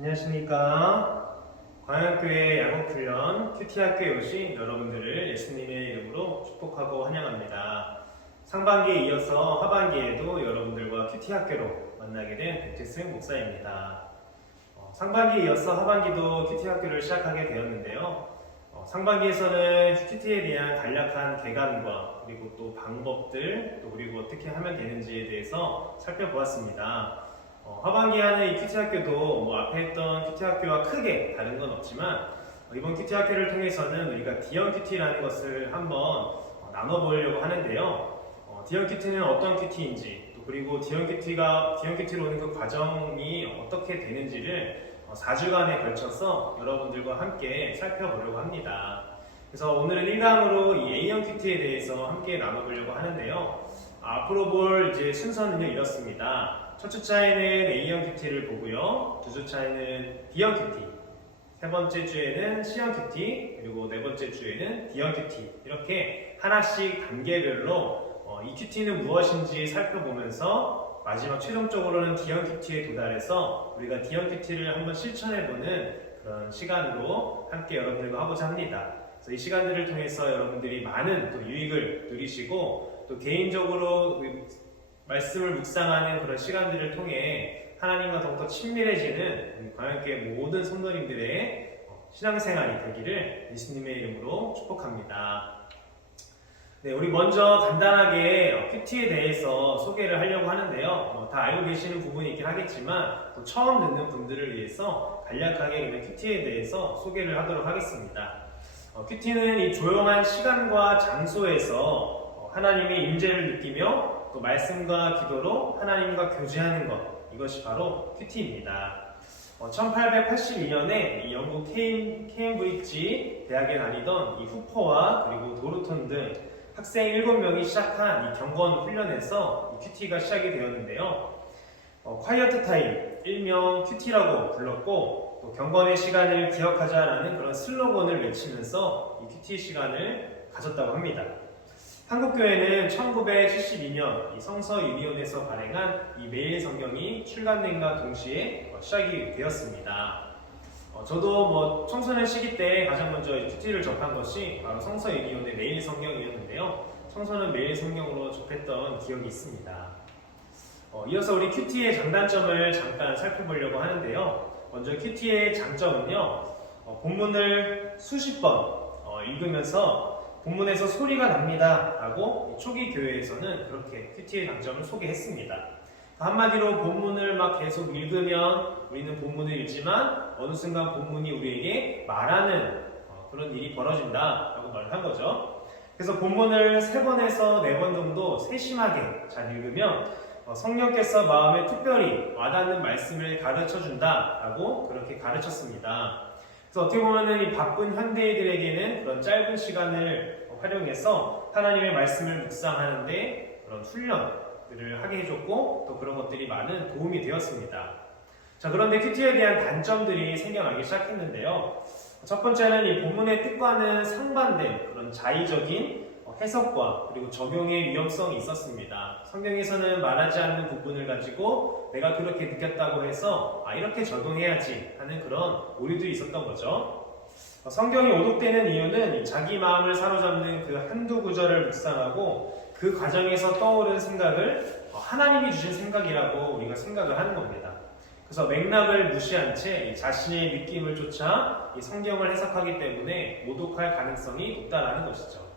안녕하십니까. 광양교회 양육훈련 큐티학교에 오신 여러분들을 예수님의 이름으로 축복하고 환영합니다. 상반기에 이어서 하반기에도 여러분들과 큐티학교로 만나게 된 백태승 목사입니다. 상반기에 이어서 하반기도 큐티학교를 시작하게 되었는데요. 상반기에서는 큐티에 대한 간략한 개관과 그리고 또 방법들, 또 그리고 어떻게 하면 되는지에 대해서 살펴보았습니다. 하반기에 하는 이 큐티학교도 앞에 했던 큐티학교와 크게 다른 건 없지만 이번 큐티학교를 통해서는 우리가 D형 큐티라는 것을 한번 나눠보려고 하는데요. D형 큐티는 어떤 큐티인지, 또 그리고 D형 큐티로 오는 그 과정이 어떻게 되는지를 4주간에 걸쳐서 여러분들과 함께 살펴보려고 합니다. 그래서 오늘은 1강으로 이 A형 큐티에 대해서 함께 나눠보려고 하는데요. 앞으로 볼 이제 순서는요 이렇습니다. 첫 주차에는 A형 큐티를 보고요. 두 주차에는 B형 큐티, 세 번째 주에는 C형 큐티, 그리고 네 번째 주에는 D형 큐티, 이렇게 하나씩 단계별로 이 큐티는 무엇인지 살펴보면서 마지막 최종적으로는 D형 큐티에 도달해서 우리가 D형 큐티를 한번 실천해보는 그런 시간으로 함께 여러분들과 하고자 합니다. 그래서 이 시간들을 통해서 여러분들이 많은 또 유익을 누리시고 또 개인적으로 말씀을 묵상하는 그런 시간들을 통해 하나님과 더욱더 친밀해지는 광양교회 모든 성도님들의 신앙생활이 되기를 예수님의 이름으로 축복합니다. 네, 우리 먼저 간단하게 큐티에 대해서 소개를 하려고 하는데요. 다 알고 계시는 부분이 있긴 하겠지만 또 처음 듣는 분들을 위해서 간략하게 그냥 큐티에 대해서 소개를 하도록 하겠습니다. 큐티는 이 조용한 시간과 장소에서 하나님의 임재를 느끼며 또 말씀과 기도로 하나님과 교제하는 것, 이것이 바로 큐티입니다. 1882년에 이 영국 케임브리지 대학에 다니던 이 후퍼와 그리고 도르톤 등 학생 7명이 시작한 이 경건 훈련에서 이 큐티가 시작이 되었는데요. 콰이어트 타임, 일명 큐티라고 불렀고 또 경건의 시간을 기억하자라는 그런 슬로건을 외치면서 이 큐티 시간을 가졌다고 합니다. 한국교회는 1972년 이 성서유니온에서 발행한 이 매일 성경이 출간된과 동시에 시작이 되었습니다. 저도 청소년 시기 때 가장 먼저 큐티를 접한 것이 바로 성서유니온의 매일 성경이었는데요. 청소년 매일 성경으로 접했던 기억이 있습니다. 이어서 우리 큐티의 장단점을 잠깐 살펴보려고 하는데요. 먼저 큐티의 장점은요, 본문을 수십 번 읽으면서 본문에서 소리가 납니다 라고 초기 교회에서는 그렇게 큐티의 장점을 소개했습니다. 한마디로 본문을 계속 읽으면 우리는 본문을 읽지만 어느 순간 본문이 우리에게 말하는 그런 일이 벌어진다 라고 말을 한 거죠. 그래서 본문을 3번에서 4번 정도 세심하게 잘 읽으면 성령께서 마음에 특별히 와닿는 말씀을 가르쳐준다 라고 그렇게 가르쳤습니다. 그래서 어떻게 보면은 이 바쁜 현대인들에게는 그런 짧은 시간을 활용해서 하나님의 말씀을 묵상하는데 그런 훈련들을 하게 해줬고 또 그런 것들이 많은 도움이 되었습니다. 자, 그런데 큐티에 대한 단점들이 생겨나기 시작했는데요. 첫 번째는 이 본문의 뜻과는 상반된 그런 자의적인 해석과 그리고 적용의 위험성이 있었습니다. 성경에서는 말하지 않는 부분을 가지고 내가 그렇게 느꼈다고 해서 이렇게 적용해야지 하는 그런 오류들이 있었던 거죠. 성경이 오독되는 이유는 자기 마음을 사로잡는 그 한두 구절을 묵상하고 그 과정에서 떠오른 생각을 하나님이 주신 생각이라고 우리가 생각을 하는 겁니다. 그래서 맥락을 무시한 채 자신의 느낌을 쫓아 이 성경을 해석하기 때문에 오독할 가능성이 높다라는 것이죠.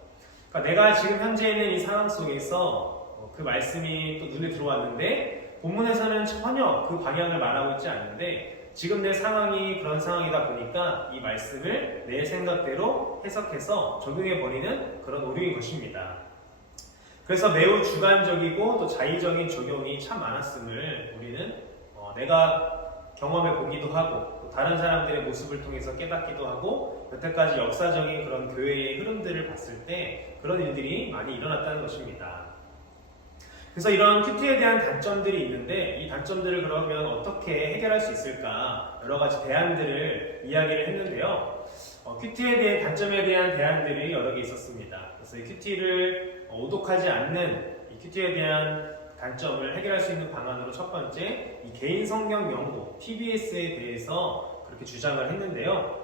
그러니까 내가 지금 현재 있는 이 상황 속에서 그 말씀이 또 눈에 들어왔는데 본문에서는 전혀 그 방향을 말하고 있지 않는데 지금 내 상황이 그런 상황이다 보니까 이 말씀을 내 생각대로 해석해서 적용해버리는 그런 오류인 것입니다. 그래서 매우 주관적이고 또 자의적인 적용이 참 많았음을 우리는 내가 경험해 보기도 하고 또 다른 사람들의 모습을 통해서 깨닫기도 하고 여태까지 역사적인 그런 교회의 흐름들을 봤을 때 그런 일들이 많이 일어났다는 것입니다. 그래서 이런 큐티에 대한 단점들이 있는데 이 단점들을 그러면 어떻게 해결할 수 있을까 여러 가지 대안들을 이야기를 했는데요. 큐티에 대한 단점에 대한 대안들이 여러 개 있었습니다. 그래서 이 큐티를 오독하지 않는 이 큐티에 대한 단점을 해결할 수 있는 방안으로 첫 번째, 이 개인 성경 연구, TBS에 대해서 그렇게 주장을 했는데요.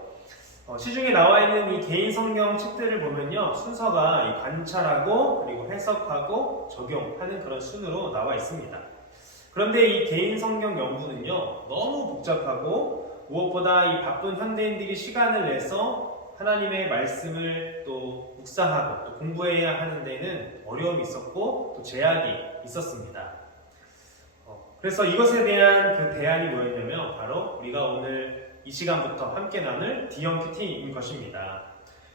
시중에 나와 있는 이 개인 성경 책들을 보면요, 순서가 이 관찰하고 그리고 해석하고 적용하는 그런 순으로 나와 있습니다. 그런데 이 개인 성경 연구는요, 너무 복잡하고 무엇보다 이 바쁜 현대인들이 시간을 내서 하나님의 말씀을 또 묵상하고 또 공부해야 하는 데는 어려움이 있었고 또 제약이 있었습니다. 그래서 이것에 대한 그 대안이 뭐였냐면 바로 우리가 오늘 이 시간부터 함께 나눌 D형 큐티인 것입니다.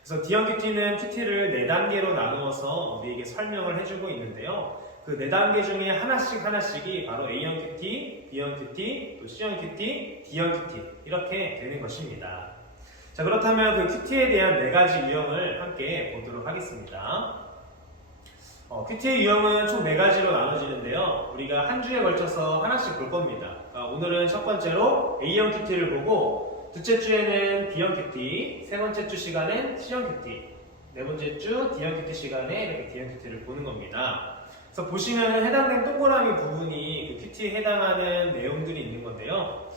그래서 D형 큐티는 큐티를 4단계로 나누어서 우리에게 설명을 해주고 있는데요. 그 4단계 중에 하나씩이 바로 A형 큐티, B형 큐티, 또 C형 큐티, D형 큐티 이렇게 되는 것입니다. 자, 그렇다면 그 큐티에 대한 4가지 유형을 함께 보도록 하겠습니다. 큐티의 유형은 총 4가지로 나눠지는데요. 우리가 한 주에 걸쳐서 하나씩 볼 겁니다. 오늘은 첫 번째로 A형 큐티를 보고, 둘째 주에는 B형 큐티, 세 번째 주 시간엔 C형 큐티, 네 번째 주 D형 큐티 시간에 이렇게 D형 큐티를 보는 겁니다. 그래서 보시면 해당된 동그라미 부분이 그 큐티에 해당하는 내용들이 있는 건데요.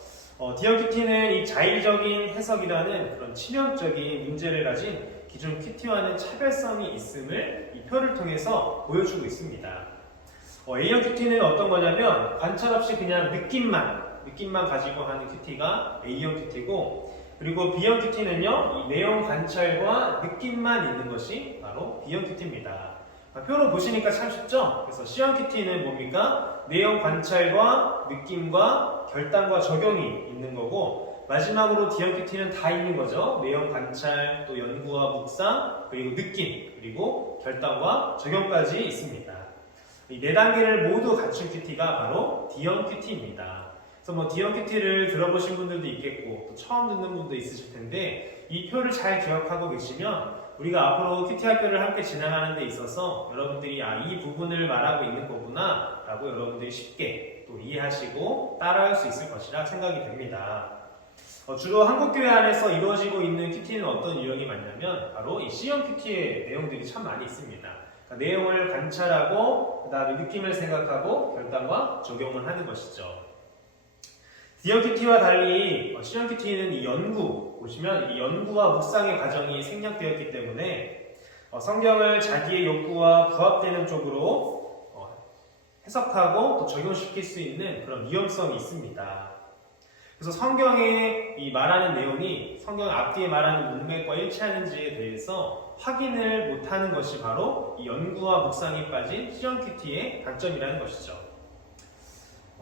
D형 큐티는 이 자의적인 해석이라는 그런 치명적인 문제를 가진 기존 큐티와는 차별성이 있음을 이 표를 통해서 보여주고 있습니다. A형 큐티는 어떤 거냐면 관찰 없이 그냥 느낌만 가지고 하는 큐티가 A형 큐티고, 그리고 B형 큐티는요, 이 내용 관찰과 느낌만 있는 것이 바로 B형 큐티입니다. 표로 보시니까 참 쉽죠? 그래서 C형 큐티는 뭡니까? 내용 관찰과 느낌과 결단과 적용이 있는 거고, 마지막으로 D형 큐티는 다 있는 거죠. 내용 관찰, 또 연구와 묵상, 그리고 느낌, 그리고 결단과 적용까지 있습니다. 이 4단계를 모두 갖춘 큐티가 바로 D형 큐티입니다. 그래서 D형 큐티를 들어보신 분들도 있겠고 또 처음 듣는 분도 있으실 텐데, 이 표를 잘 기억하고 계시면 우리가 앞으로 큐티 학교를 함께 진행하는 데 있어서 여러분들이 이 부분을 말하고 있는 거구나 라고 여러분들이 쉽게 또 이해하시고 따라할 수 있을 것이라 생각이 됩니다. 주로 한국교회 안에서 이루어지고 있는 큐티는 어떤 유형이 많냐면 바로 이 C형 큐티의 내용들이 참 많이 있습니다. 그러니까 내용을 관찰하고 그 다음에 느낌을 생각하고 결단과 적용을 하는 것이죠. D형 큐티와 달리 C형 큐티는 이 연구, 보시면 이 연구와 묵상의 과정이 생략되었기 때문에 성경을 자기의 욕구와 부합되는 쪽으로 해석하고 또 적용시킬 수 있는 그런 위험성이 있습니다. 그래서 성경에 이 말하는 내용이 성경 앞뒤에 말하는 문맥과 일치하는지에 대해서 확인을 못하는 것이 바로 이 연구와 묵상에 빠진 C형 큐티의 단점이라는 것이죠.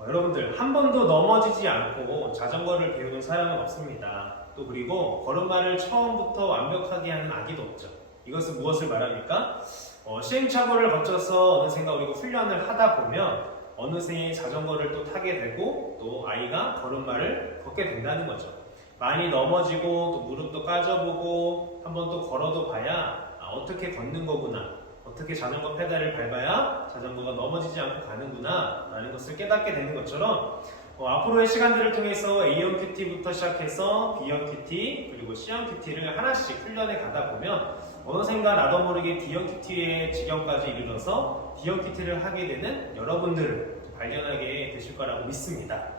여러분들 한 번도 넘어지지 않고 자전거를 배우는 사람은 없습니다. 또 그리고 걸음마를 처음부터 완벽하게 하는 아기도 없죠. 이것은 무엇을 말합니까? 시행착오를 거쳐서 어느샌가 우리가 훈련을 하다 보면 어느새 자전거를 또 타게 되고 또 아이가 걸음마를 걷게 된다는 거죠. 많이 넘어지고 또 무릎도 까져보고 한번 또 걸어도 봐야 어떻게 걷는 거구나, 어떻게 자전거 페달을 밟아야 자전거가 넘어지지 않고 가는구나 라는 것을 깨닫게 되는 것처럼 앞으로의 시간들을 통해서 A형 큐티부터 시작해서 B형 큐티 그리고 C형 큐티를 하나씩 훈련해 가다 보면 어느샌가 나도 모르게 D형 큐티의 지경까지 이르러서 D형 큐티를 하게 되는 여러분들을 발견하게 되실 거라고 믿습니다.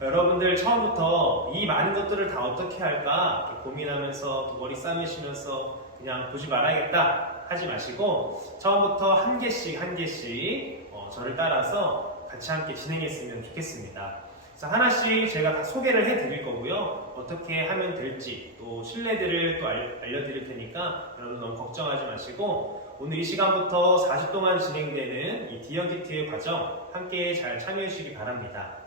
여러분들 처음부터 이 많은 것들을 다 어떻게 할까 고민하면서 머리 싸매시면서 그냥 보지 말아야겠다 하지 마시고 처음부터 한 개씩 저를 따라서 같이 함께 진행했으면 좋겠습니다. 그래서 하나씩 제가 다 소개를 해드릴 거고요. 어떻게 하면 될지 또 신뢰들을 또 알려드릴 테니까 여러분 너무 걱정하지 마시고 오늘 이 시간부터 4주 동안 진행되는 이 D형 큐티의 과정 함께 잘 참여해 주시기 바랍니다.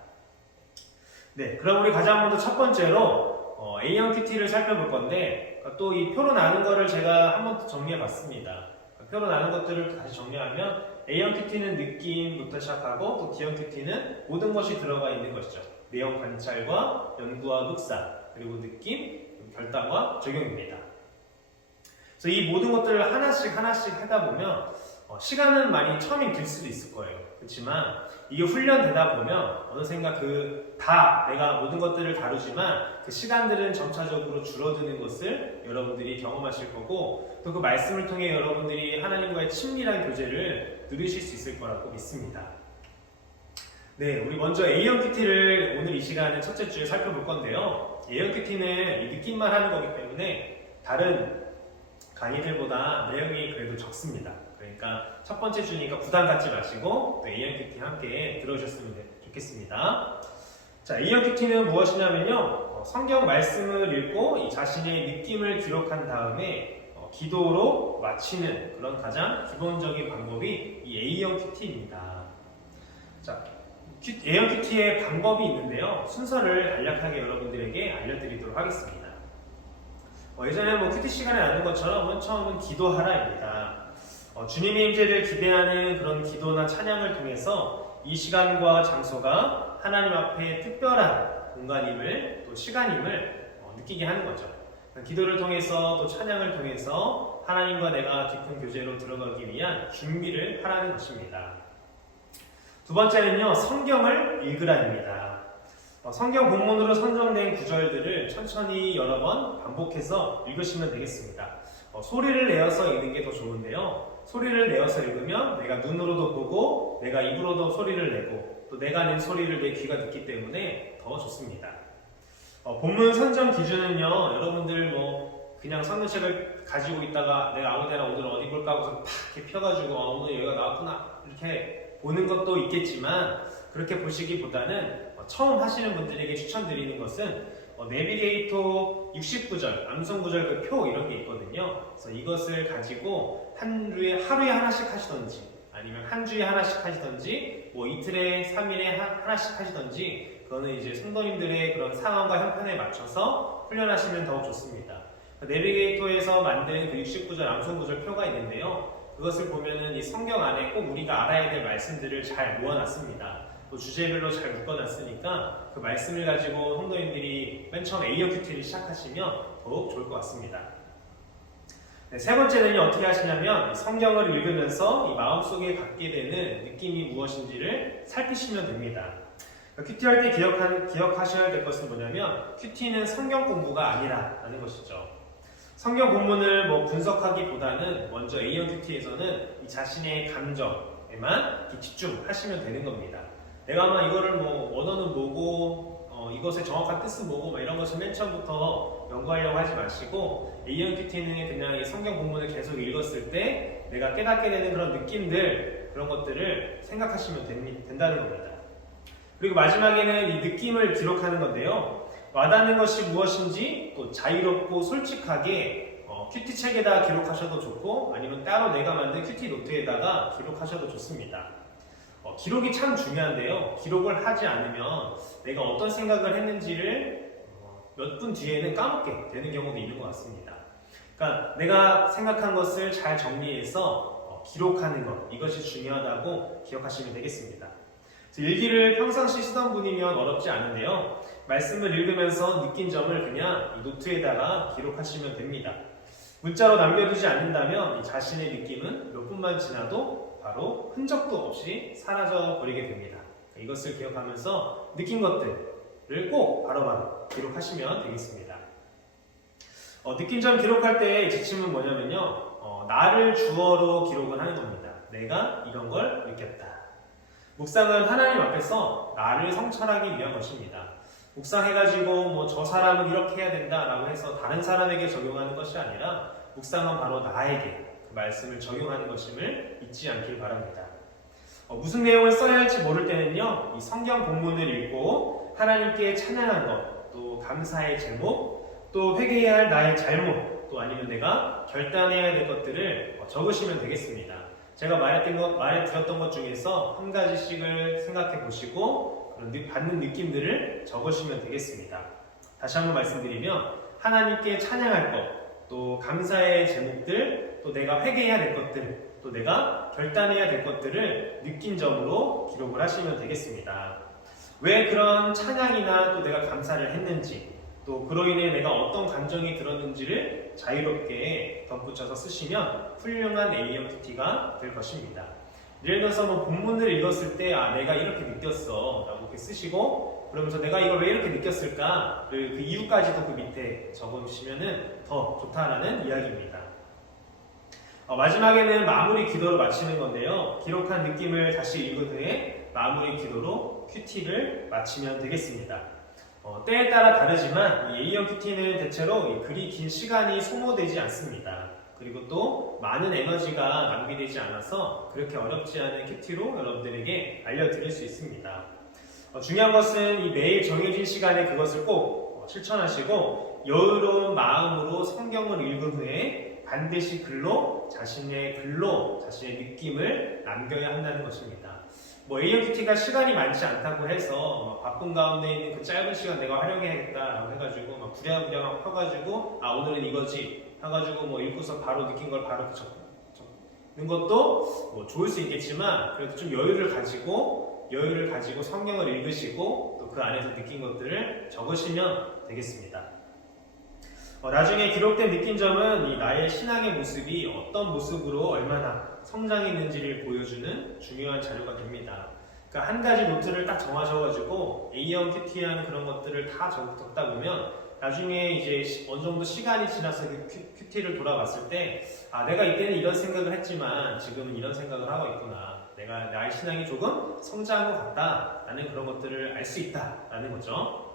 네, 그럼 우리 가장 먼저 첫 번째로 A형 큐티를 살펴볼 건데 또 이 표로 나눈 거를 제가 한 번 더 정리해 봤습니다. 표로 나눈 것들을 다시 정리하면 A형 큐티는 느낌부터 시작하고 또 D형 큐티는 모든 것이 들어가 있는 것이죠. 내용 관찰과 연구와 묵상 그리고 느낌, 결단과 적용입니다. 그래서 이 모든 것들을 하나씩 하다 보면 시간은 많이 처음엔 길 수도 있을 거예요. 그렇지만 이게 훈련되다 보면 어느샌가 다 내가 모든 것들을 다루지만 그 시간들은 점차적으로 줄어드는 것을 여러분들이 경험하실 거고 또 그 말씀을 통해 여러분들이 하나님과의 친밀한 교제를 누리실 수 있을 거라고 믿습니다. 네, 우리 먼저 A형 큐티를 오늘 이 시간에 첫째 주에 살펴볼 건데요. A형 큐티는 이 느낌만 하는 거기 때문에 다른 강의들보다 내용이 그래도 적습니다. 그러니까 첫 번째 주니까 부담 갖지 마시고 또 A형 큐티 함께 들어주셨으면 좋겠습니다. 자, A형 큐티는 무엇이냐면요. 성경 말씀을 읽고 이 자신의 느낌을 기록한 다음에 기도로 마치는 그런 가장 기본적인 방법이 이 A형 큐티입니다. 자, A형 큐티의 방법이 있는데요. 순서를 간략하게 여러분들에게 알려드리도록 하겠습니다. 예전에 큐티 시간에 나눈 것처럼 맨 처음은 기도하라입니다. 주님의 임재를 기대하는 그런 기도나 찬양을 통해서 이 시간과 장소가 하나님 앞에 특별한 공간임을 또 시간임을 느끼게 하는 거죠. 기도를 통해서 또 찬양을 통해서 하나님과 내가 깊은 교제로 들어가기 위한 준비를 하라는 것입니다. 두 번째는요, 성경을 읽으라입니다. 성경 본문으로 선정된 구절들을 천천히 여러 번 반복해서 읽으시면 되겠습니다. 소리를 내어서 읽는 게 더 좋은데요. 소리를 내어서 읽으면 내가 눈으로도 보고 내가 입으로도 소리를 내고 또 내가 낸 소리를 내 귀가 듣기 때문에 더 좋습니다. 본문 선정 기준은요, 여러분들 그냥 성경책을 가지고 있다가 내가 아무 데나 오늘 어디 볼까 하고서 팍 이렇게 펴가지고 오늘 여기가 나왔구나 이렇게 보는 것도 있겠지만 그렇게 보시기보다는 처음 하시는 분들에게 추천드리는 것은 내비게이터 60구절, 암송구절 그 표 이런 게 있거든요. 그래서 이것을 가지고 하루에 하나씩 하시던지 아니면 한 주에 하나씩 하시던지 이틀에 3일에 하나씩 하시던지 그거는 이제 성도님들의 그런 상황과 형편에 맞춰서 훈련하시면 더욱 좋습니다. 내비게이터에서 만든 그 69절 암송구절 표가 있는데요. 그것을 보면은 이 성경 안에 꼭 우리가 알아야 될 말씀들을 잘 모아놨습니다. 또 주제별로 잘 묶어놨으니까 그 말씀을 가지고 성도님들이 맨 처음 A형 큐티를 시작하시면 더욱 좋을 것 같습니다. 네, 세 번째는요, 어떻게 하시냐면 성경을 읽으면서 이 마음속에 갖게 되는 느낌이 무엇인지를 살피시면 됩니다. 큐티할 때 기억하셔야 될 것은 뭐냐면 큐티는 성경 공부가 아니라는 것이죠. 성경 본문을 분석하기보다는 먼저 A형 큐티에서는 이 자신의 감정에만 집중하시면 되는 겁니다. 내가 아마 이거를 원어는 뭐고 이것의 정확한 뜻은 뭐고 이런 것을 맨 처음부터 연구하려고 하지 마시고 A형 큐티는 그냥 이 성경 본문을 계속 읽었을 때 내가 깨닫게 되는 그런 느낌들 그런 것들을 생각하시면 된다는 겁니다. 그리고 마지막에는 이 느낌을 기록하는 건데요. 와닿는 것이 무엇인지 또 자유롭고 솔직하게 큐티 책에다 기록하셔도 좋고 아니면 따로 내가 만든 큐티 노트에다가 기록하셔도 좋습니다. 기록이 참 중요한데요. 기록을 하지 않으면 내가 어떤 생각을 했는지를 몇 분 뒤에는 까먹게 되는 경우도 있는 것 같습니다. 그러니까 내가 생각한 것을 잘 정리해서 기록하는 것, 이것이 중요하다고 기억하시면 되겠습니다. 일기를 평상시 쓰던 분이면 어렵지 않은데요. 말씀을 읽으면서 느낀 점을 그냥 이 노트에다가 기록하시면 됩니다. 문자로 남겨두지 않는다면 이 자신의 느낌은 몇 분만 지나도 바로 흔적도 없이 사라져 버리게 됩니다. 이것을 기억하면서 느낀 것들을 꼭 바로바로 기록하시면 되겠습니다. 느낀 점 기록할 때의 지침은 뭐냐면요. 나를 주어로 기록을 하는 겁니다. 내가 이런 걸 느꼈다. 묵상은 하나님 앞에서 나를 성찰하기 위한 것입니다. 묵상해가지고 저 사람은 이렇게 해야 된다라고 해서 다른 사람에게 적용하는 것이 아니라 묵상은 바로 나에게 그 말씀을 적용하는 것임을 잊지 않길 바랍니다. 무슨 내용을 써야 할지 모를 때는요, 이 성경 본문을 읽고 하나님께 찬양한 것, 또 감사의 제목, 또 회개해야 할 나의 잘못, 또 아니면 내가 결단해야 될 것들을 적으시면 되겠습니다. 제가 말해드렸던 것 중에서 한 가지씩을 생각해 보시고 받는 느낌들을 적으시면 되겠습니다. 다시 한번 말씀드리면 하나님께 찬양할 것, 또 감사의 제목들, 또 내가 회개해야 될 것들, 또 내가 결단해야 될 것들을 느낀 점으로 기록을 하시면 되겠습니다. 왜 그런 찬양이나 또 내가 감사를 했는지, 또 그로 인해 내가 어떤 감정이 들었는지를 자유롭게 덧붙여서 쓰시면 훌륭한 A형 큐티가 될 것입니다. 예를 들어서 본문을 읽었을 때 내가 이렇게 느꼈어 라고 이렇게 쓰시고 그러면서 내가 이걸 왜 이렇게 느꼈을까 그 이유까지도 그 밑에 적어주시면 더 좋다라는 이야기입니다. 마지막에는 마무리 기도로 마치는 건데요. 기록한 느낌을 다시 읽은 후에 마무리 기도로 큐티를 마치면 되겠습니다. 때에 따라 다르지만 이 A형 큐티는 대체로 이 글이 긴 시간이 소모되지 않습니다. 그리고 또 많은 에너지가 낭비되지 않아서 그렇게 어렵지 않은 큐티로 여러분들에게 알려드릴 수 있습니다. 중요한 것은 이 매일 정해진 시간에 그것을 꼭 실천하시고 여유로운 마음으로 성경을 읽은 후에 반드시 자신의 느낌을 남겨야 한다는 것입니다. A형 큐티가 시간이 많지 않다고 해서 바쁜 가운데 있는 그 짧은 시간 내가 활용해야겠다라고 해가지고 부랴부랴 펴가지고 오늘은 이거지 해가지고 읽고서 바로 느낀 걸 바로 적는 것도 좋을 수 있겠지만 그래도 좀 여유를 가지고 성경을 읽으시고 또 그 안에서 느낀 것들을 적으시면 되겠습니다. 나중에 기록된 느낀 점은 이 나의 신앙의 모습이 어떤 모습으로 얼마나 성장했는지를 보여주는 중요한 자료가 됩니다. 그러니까 한 가지 노트를 딱 정하셔가지고 A형 큐티하는 그런 것들을 다 적다 보면 나중에 이제 어느 정도 시간이 지나서 그 큐티를 돌아봤을 때 내가 이때는 이런 생각을 했지만 지금은 이런 생각을 하고 있구나. 내가 나의 신앙이 조금 성장한 것 같다라는 그런 것들을 알 수 있다라는 거죠.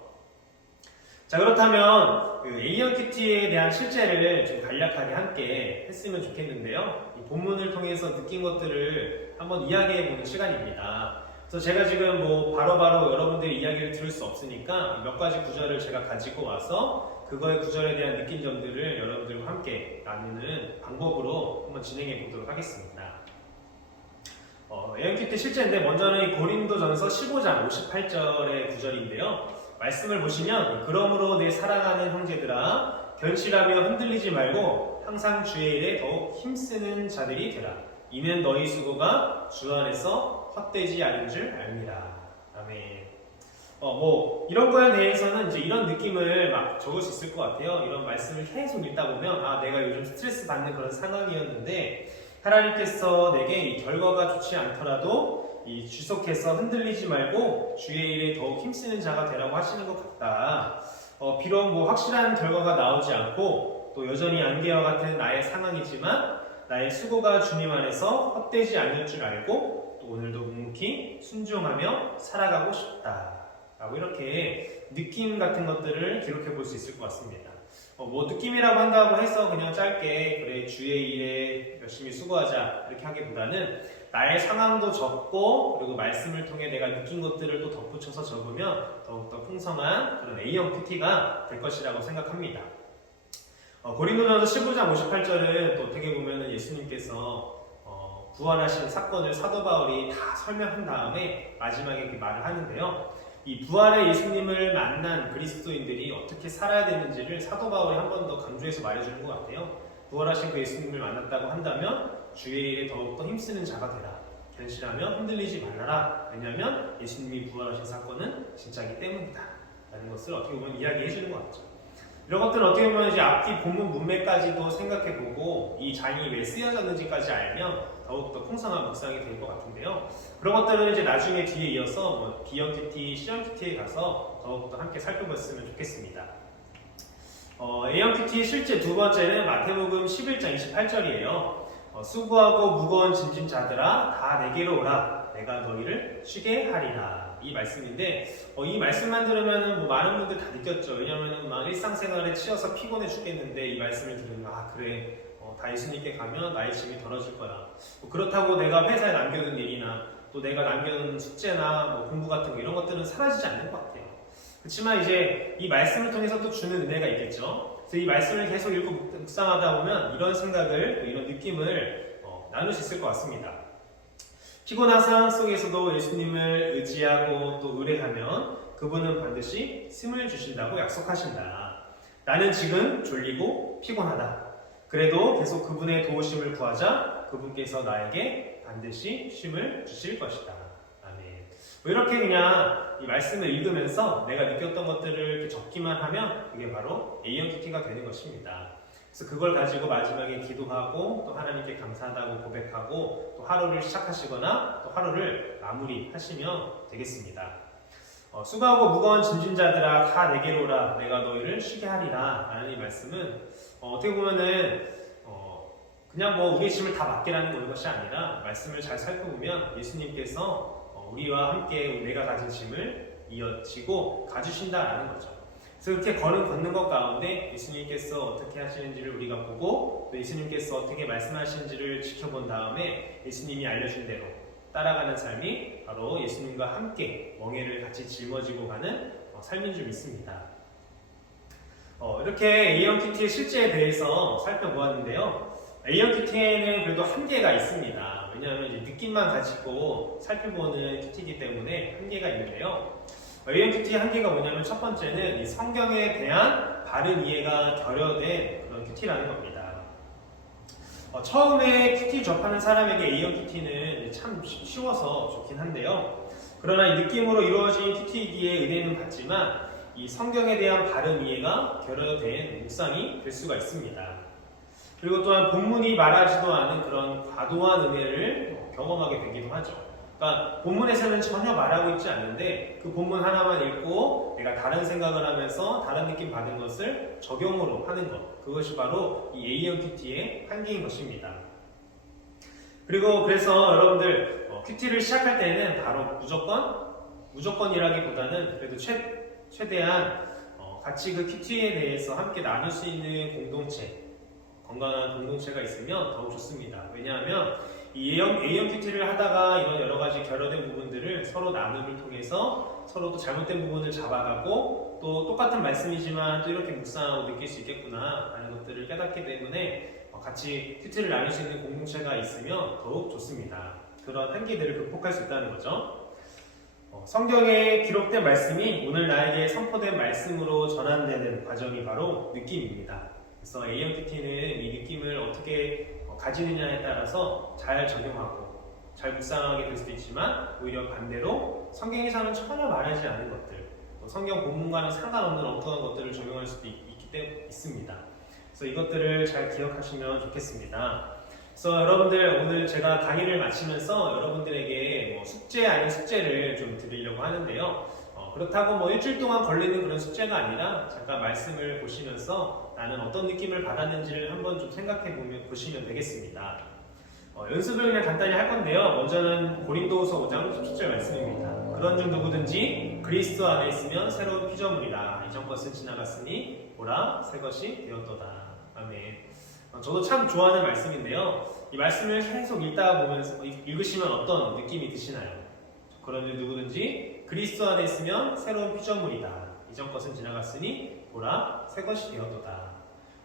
자, 그렇다면 그 A형 큐티에 대한 실제를 좀 간략하게 함께 했으면 좋겠는데요. 이 본문을 통해서 느낀 것들을 한번 이야기해보는 시간입니다. 그래서 제가 지금 바로바로 여러분들의 이야기를 들을 수 없으니까 몇 가지 구절을 제가 가지고 와서 그거의 구절에 대한 느낀 점들을 여러분들과 함께 나누는 방법으로 한번 진행해 보도록 하겠습니다. A형 큐티 실제인데 먼저는 고린도전서 15장 58절의 구절인데요. 말씀을 보시면 그러므로 내 사랑하는 형제들아 견실하며 흔들리지 말고 항상 주의 일에 더욱 힘쓰는 자들이 되라. 이는 너희 수고가 주 안에서 헛되지 않은 줄 알미라. 아멘. 이런 거에 대해서는 이제 이런 느낌을 막 적을 수 있을 것 같아요. 이런 말씀을 계속 읽다 보면 내가 요즘 스트레스 받는 그런 상황이었는데 하나님께서 내게 이 결과가 좋지 않더라도 이 지속해서 흔들리지 말고 주의 일에 더욱 힘쓰는 자가 되라고 하시는 것 같다. 비록 확실한 결과가 나오지 않고 또 여전히 안개와 같은 나의 상황이지만 나의 수고가 주님 안에서 헛되지 않을 줄 알고 또 오늘도 묵묵히 순종하며 살아가고 싶다. 라고 이렇게 느낌 같은 것들을 기록해 볼 수 있을 것 같습니다. 느낌이라고 한다고 해서 그냥 짧게 그래 주의 일에 열심히 수고하자 이렇게 하기보다는 나의 상황도 적고 그리고 말씀을 통해 내가 느낀 것들을 또 덧붙여서 적으면 더욱더 풍성한 그런 A형 큐티가 될 것이라고 생각합니다. 고린도전서 15장 58절은 또 어떻게 보면 예수님께서 부활하신 사건을 사도 바울이 다 설명한 다음에 마지막에 이렇게 말을 하는데요. 이 부활의 예수님을 만난 그리스도인들이 어떻게 살아야 되는지를 사도 바울이 한 번 더 강조해서 말해주는 것 같아요. 부활하신 그 예수님을 만났다고 한다면 주의 일에 더욱더 힘쓰는 자가 되라. 견실하며 흔들리지 말라라. 왜냐하면 예수님이 부활하신 사건은 진짜이기 때문이다. 라는 것을 어떻게 보면 이야기해 주는 것 같죠. 이런 것들은 어떻게 보면 이제 앞뒤 본문 문맥까지도 생각해보고 이 장이 왜 쓰여졌는지까지 알면 더욱더 풍성한 묵상이 될 것 같은데요. 그런 것들은 이제 나중에 뒤에 이어서 B형 큐티, C형 큐티에 가서 더욱더 함께 살펴봤으면 좋겠습니다. A형 큐티 실제 두 번째는 마태복음 11장 28절이에요. 수고하고 무거운 짐진 자들아 다 내게로 오라. 내가 너희를 쉬게 하리라. 이 말씀인데 이 말씀만 들으면 많은 분들 다 느꼈죠. 왜냐하면 막 일상생활에 치여서 피곤해 죽겠는데 이 말씀을 들으면 그래 다 예수님께 가면 나의 짐이 덜어질 거야. 그렇다고 내가 회사에 남겨둔 일이나 또 내가 남겨둔 숙제나 공부 같은 거 이런 것들은 사라지지 않는 것 같아요. 그렇지만 이제 이 말씀을 통해서 또 주는 은혜가 있겠죠. 그래서 이 말씀을 계속 읽고 묵상하다 보면 이런 생각을 또 이런 느낌을 나눌 수 있을 것 같습니다. 피곤한 상황 속에서도 예수님을 의지하고 또 의뢰하면 그분은 반드시 쉼을 주신다고 약속하신다. 나는 지금 졸리고 피곤하다. 그래도 계속 그분의 도우심을 구하자 그분께서 나에게 반드시 쉼을 주실 것이다. 아멘. 이렇게 그냥 이 말씀을 읽으면서 내가 느꼈던 것들을 이렇게 적기만 하면 그게 바로 A형 큐티가 되는 것입니다. 그래서 그걸 가지고 마지막에 기도하고 또 하나님께 감사하다고 고백하고 또 하루를 시작하시거나 또 하루를 마무리하시면 되겠습니다. 수고하고 무거운 짐진 자들아 다 내게로 오라. 내가 너희를 쉬게 하리라. 라는 이 말씀은 어떻게 보면은 그냥 뭐 우리의 짐을 다 맡기라는 것이 아니라 말씀을 잘 살펴보면 예수님께서 우리와 함께 내가 가진 짐을 이어지고 가주신다라는 거죠. 그래서 이렇게 걷는 것 가운데 예수님께서 어떻게 하시는지를 우리가 보고 또 예수님께서 어떻게 말씀하시는지를 지켜본 다음에 예수님이 알려준 대로 따라가는 삶이 바로 예수님과 함께 멍에를 같이 짊어지고 가는 삶인 줄 믿습니다. 이렇게 A형 큐티의 실제에 대해서 살펴보았는데요. A형 큐티에는 그래도 한계가 있습니다. 왜냐하면 이제 느낌만 가지고 살펴보는 큐티이기 때문에 한계가 있는데요. A형 큐티의 한계가 뭐냐면 첫 번째는 이 성경에 대한 바른 이해가 결여된 그런 큐티라는 겁니다. 처음에 큐티 접하는 사람에게 A형 큐티는 참 쉬워서 좋긴 한데요. 그러나 이 느낌으로 이루어진 큐티이기에 은혜는 받지만 이 성경에 대한 바른 이해가 결여된 묵상이 될 수가 있습니다. 그리고 또한 본문이 말하지도 않은 그런 과도한 은혜를 경험하게 되기도 하죠. 그러니까 본문에서는 전혀 말하고 있지 않는데 그 본문 하나만 읽고 내가 다른 생각을 하면서 다른 느낌 받은 것을 적용으로 하는 것, 그것이 바로 이 A형 큐티의 한계인 것입니다. 그리고 그래서 여러분들 큐티를 시작할 때는 바로 무조건이라기보다는 그래도 최대한 같이 그 큐티에 대해서 함께 나눌 수 있는 공동체, 건강한 공동체가 있으면 더욱 좋습니다. 왜냐하면 이 A형 큐티를 하다가 이런 여러 가지 결여된 부분들을 서로 나눔을 통해서 서로 또 잘못된 부분을 잡아가고 또 똑같은 말씀이지만 또 이렇게 묵상하고 느낄 수 있겠구나 하는 것들을 깨닫기 때문에 같이 큐티를 나눌 수 있는 공동체가 있으면 더욱 좋습니다. 그런 한계들을 극복할 수 있다는 거죠. 성경에 기록된 말씀이 오늘 나에게 선포된 말씀으로 전환되는 과정이 바로 느낌입니다. 그래서 A형 큐티는 이 느낌을 어떻게 가지느냐에 따라서 잘 적용하고 잘 묵상하게 될 수도 있지만 오히려 반대로 성경에서는 전혀 말하지 않은 것들, 성경 본문과는 상관없는 엉뚱한 것들을 적용할 수도 있습니다. 그래서 이것들을 잘 기억하시면 좋겠습니다. 그래서 여러분들 오늘 제가 강의를 마치면서 여러분들에게 숙제 아닌 숙제를 좀 드리려고 하는데요. 그렇다고 일주일 동안 걸리는 그런 숙제가 아니라 잠깐 말씀을 보시면서 나는 어떤 느낌을 받았는지를 한번 좀 생각해 보시면 되겠습니다. 연습을 그냥 간단히 할 건데요. 먼저는 고린도후서 5장 17절 말씀입니다. 그런즉 누구든지 그리스도 안에 있으면 새로운 피조물이라 이전 것은 지나갔으니 보라 새 것이 되었도다. 아멘. 저도 참 좋아하는 말씀인데요. 이 말씀을 계속 읽다가 보면서 읽으시면 어떤 느낌이 드시나요? 그런즉 누구든지 그리스도 안에 있으면 새로운 피조물이다. 이전 것은 지나갔으니 보라 새 것이 되었도다.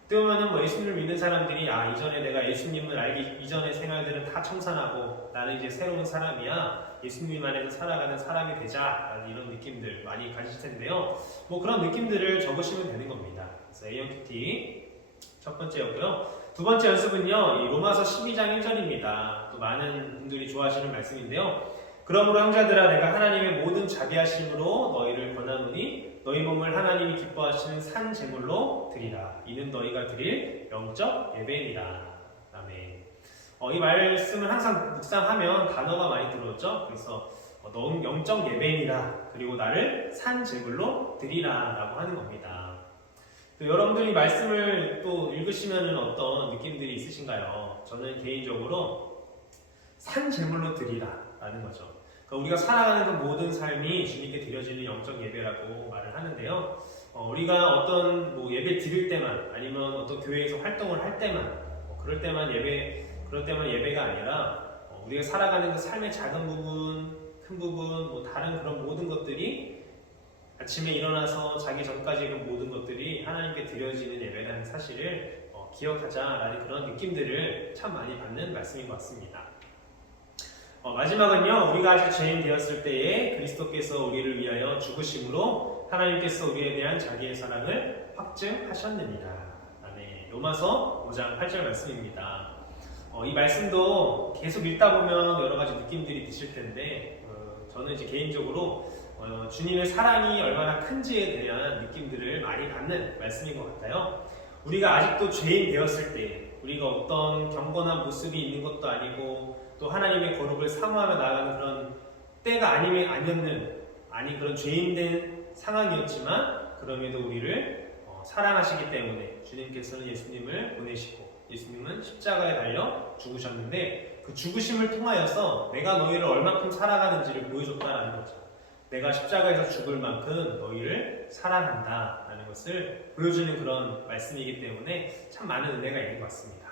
어떻게 보면 예수님을 믿는 사람들이 이전에 내가 예수님을 알기 이전의 생활들은 다 청산하고 나는 이제 새로운 사람이야. 예수님 안에서 살아가는 사람이 되자. 이런 느낌들 많이 가지실 텐데요. 그런 느낌들을 적으시면 되는 겁니다. 그래서 A형 큐티 첫 번째였고요. 두 번째 연습은요. 이 로마서 12장 1절입니다. 또 많은 분들이 좋아하시는 말씀인데요. 그러므로 형제들아 내가 하나님의 모든 자비하심으로 너희를 권하노니 너희 몸을 하나님이 기뻐하시는 산 제물로 드리라. 이는 너희가 드릴 영적 예배니라. 아멘. 이 말씀을 항상 묵상하면 단어가 많이 들어오죠. 그래서 영적 예배니라. 그리고 나를 산 제물로 드리라 라고 하는 겁니다. 또 여러분들이 말씀을 또 읽으시면 어떤 느낌들이 있으신가요? 저는 개인적으로 산 제물로 드리라 라는 거죠. 우리가 살아가는 그 모든 삶이 주님께 드려지는 영적 예배라고 말을 하는데요. 우리가 어떤 예배 드릴 때만 아니면 어떤 교회에서 활동을 할 때만 그럴 때만 예배가 아니라 우리가 살아가는 그 삶의 작은 부분, 큰 부분, 다른 그런 모든 것들이 아침에 일어나서 자기 전까지 그 모든 것들이 하나님께 드려지는 예배라는 사실을 기억하자라는 그런 느낌들을 참 많이 받는 말씀인 것 같습니다. 마지막은요. 우리가 아직 죄인 되었을 때에 그리스도께서 우리를 위하여 죽으심으로 하나님께서 우리에 대한 자기의 사랑을 확증하셨느니라. 아멘. 로마서 5장 8절 말씀입니다. 이 말씀도 계속 읽다 보면 여러 가지 느낌들이 드실 텐데 저는 이제 개인적으로 주님의 사랑이 얼마나 큰지에 대한 느낌들을 많이 받는 말씀인 것 같아요. 우리가 아직도 죄인 되었을 때 우리가 어떤 경건한 모습이 있는 것도 아니고 또 하나님의 거룩을 사모하며 나아가는 그런 때가 아니었는 그런 죄인된 상황이었지만 그럼에도 우리를 사랑하시기 때문에 주님께서는 예수님을 보내시고 예수님은 십자가에 달려 죽으셨는데 그 죽으심을 통하여서 내가 너희를 얼만큼 사랑하는지를 보여줬다라는 거죠. 내가 십자가에서 죽을 만큼 너희를 사랑한다라는 것을 보여주는 그런 말씀이기 때문에 참 많은 은혜가 있는 것 같습니다.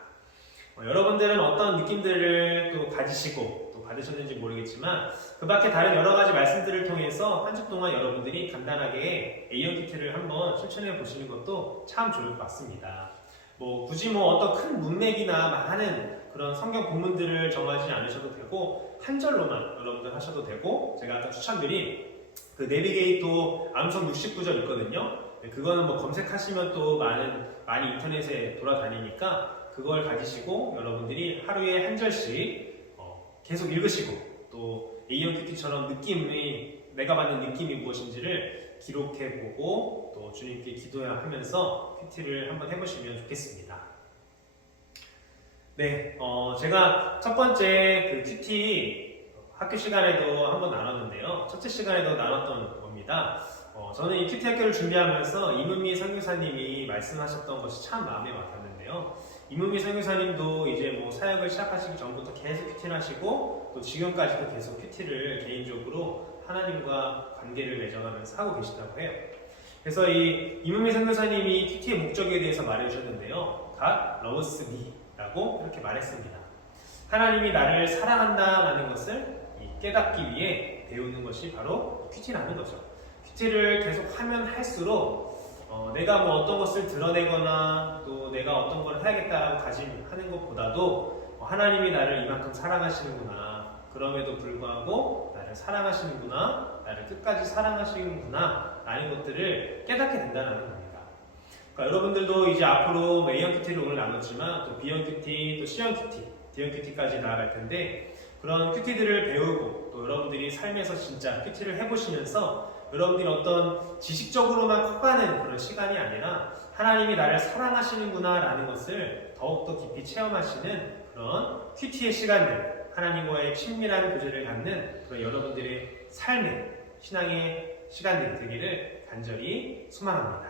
여러분들은 어떤 느낌들을 또 가지시고 또 받으셨는지 모르겠지만 그 밖에 다른 여러 가지 말씀들을 통해서 한 주 동안 여러분들이 간단하게 A형 큐티를 한번 실천해 보시는 것도 참 좋을 것 같습니다. 굳이 어떤 큰 문맥이나 많은 그런 성경 본문들을 정하지 않으셔도 되고 한 절로만 여러분들 하셔도 되고 제가 아까 추천드린 그 내비게이터 암송 69절 있거든요. 그거는 검색하시면 또 많이 인터넷에 돌아다니니까 그걸 가지시고 여러분들이 하루에 한 절씩 계속 읽으시고 또 A형 큐티처럼 내가 받는 느낌이 무엇인지를 기록해보고 또 주님께 기도하면서 큐티를 한번 해보시면 좋겠습니다. 네, 제가 첫 번째 그 큐티 학교 시간에도 한번 나눴는데요. 첫째 시간에도 나눴던 겁니다. 저는 이 큐티 학교를 준비하면서 이문미 선교사님이 말씀하셨던 것이 참 마음에 와닿는데요. 이문미 선교사님도 이제 사역을 시작하시기 전부터 계속 큐티를 하시고 또 지금까지도 계속 큐티를 개인적으로 하나님과 관계를 맺어가면서 하고 계시다고 해요. 그래서 이 이문미 선교사님이 큐티의 목적에 대해서 말해주셨는데요. God loves me 라고 이렇게 말했습니다. 하나님이 나를 사랑한다라는 것을 깨닫기 위해 배우는 것이 바로 큐티라는 거죠. 큐티를 계속 하면 할수록 내가 어떤 것을 드러내거나 또 내가 어떤 걸 해야겠다라고 다짐하는 것보다도 하나님이 나를 이만큼 사랑하시는구나, 그럼에도 불구하고 나를 사랑하시는구나, 나를 끝까지 사랑하시는구나 라는 것들을 깨닫게 된다는 겁니다. 그러니까 여러분들도 이제 앞으로 A형 큐티를 오늘 나눴지만 또 B형 큐티, 또 C형 큐티, D형 큐티까지 나아갈 텐데 그런 큐티들을 배우고 또 여러분들이 삶에서 진짜 큐티를 해보시면서 여러분들이 어떤 지식적으로만 커가는 그런 시간이 아니라 하나님이 나를 사랑하시는구나 라는 것을 더욱더 깊이 체험하시는 그런 큐티의 시간들, 하나님과의 친밀한 교제를 갖는 그런 여러분들의 삶의 신앙의 시간들이 되기를 간절히 소망합니다.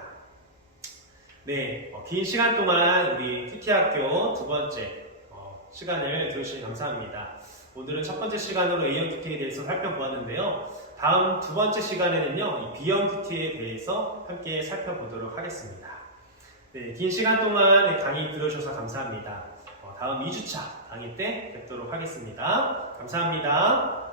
네, 긴 시간 동안 우리 큐티 학교 두 번째 시간을 들으시니 감사합니다. 오늘은 첫 번째 시간으로 A형 큐티에 대해서 살펴보았는데요. 다음 두 번째 시간에는요, 이 B형 큐티에 대해서 함께 살펴보도록 하겠습니다. 네, 긴 시간 동안 강의 들어주셔서 감사합니다. 다음 2주차 강의 때 뵙도록 하겠습니다. 감사합니다.